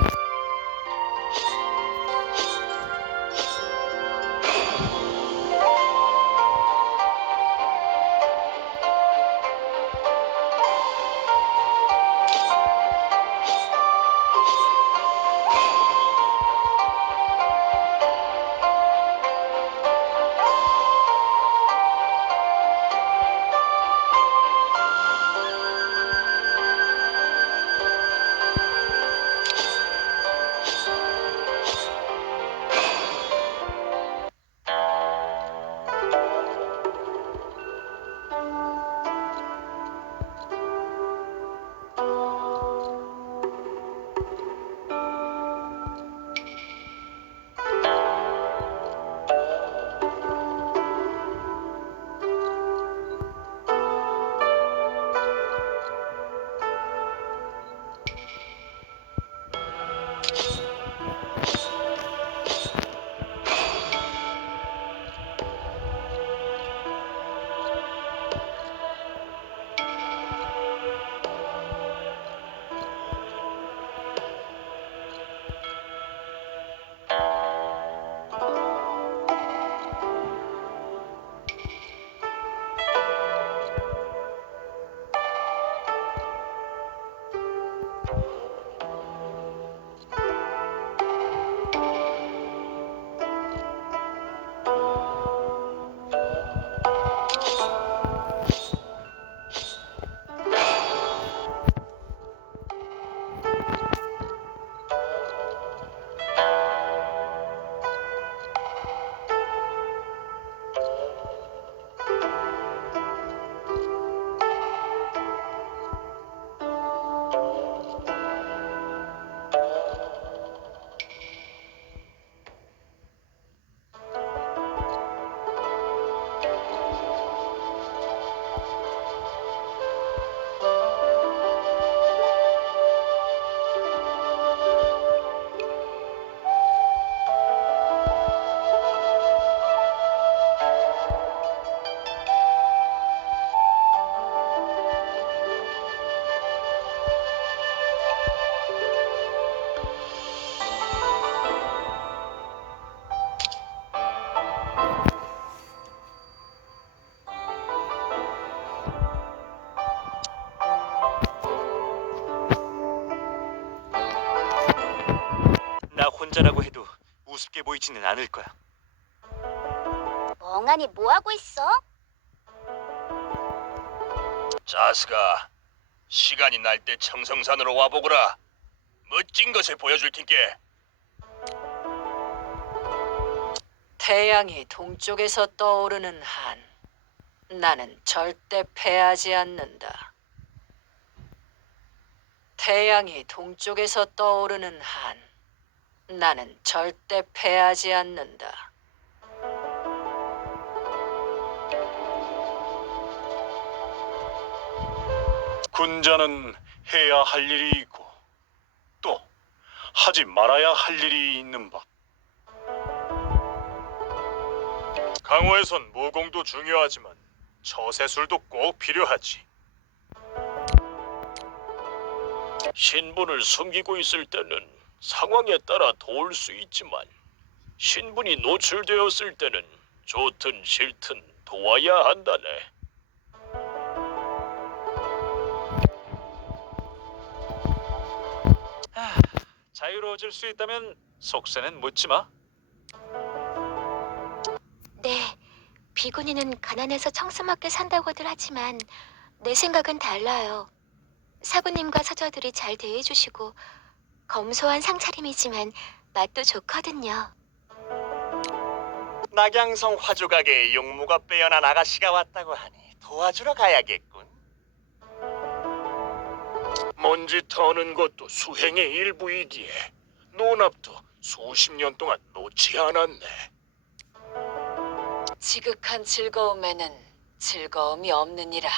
나 혼자라고 해도 우습게 보이지는 않을 거야. 멍하니 뭐 하고 있어? 자스가 시간이 날 때 청성산으로 와보거라. 멋진 것을 보여줄 텐께. 태양이 동쪽에서 떠오르는 한 나는 절대 패하지 않는다. 태양이 동쪽에서 떠오르는 한 나는 절대 패하지 않는다. 군자는 해야 할 일이 있고 또 하지 말아야 할 일이 있는 법. 강호에선 무공도 중요하지만 처세술도 꼭 필요하지. 신분을 숨기고 있을 때는 상황에 따라 도울 수 있지만 신분이 노출되었을 때는 좋든 싫든 도와야 한다네. 자유로워질 수 있다면 속세는 묻지 마. 네. 비구니는 가난해서 청스럽게 산다고들 하지만 내 생각은 달라요. 사부님과 서저들이 잘 대해주시고 검소한 상차림이지만 맛도 좋거든요. 낙양성 화조가게에 용무가 빼어난 아가씨가 왔다고 하니 도와주러 가야겠군. 먼지 터는 것도 수행의 일부이기에 논앞도 수십 년 동안 놓지 않았네. 지극한 즐거움에는 즐거움이 없느니라.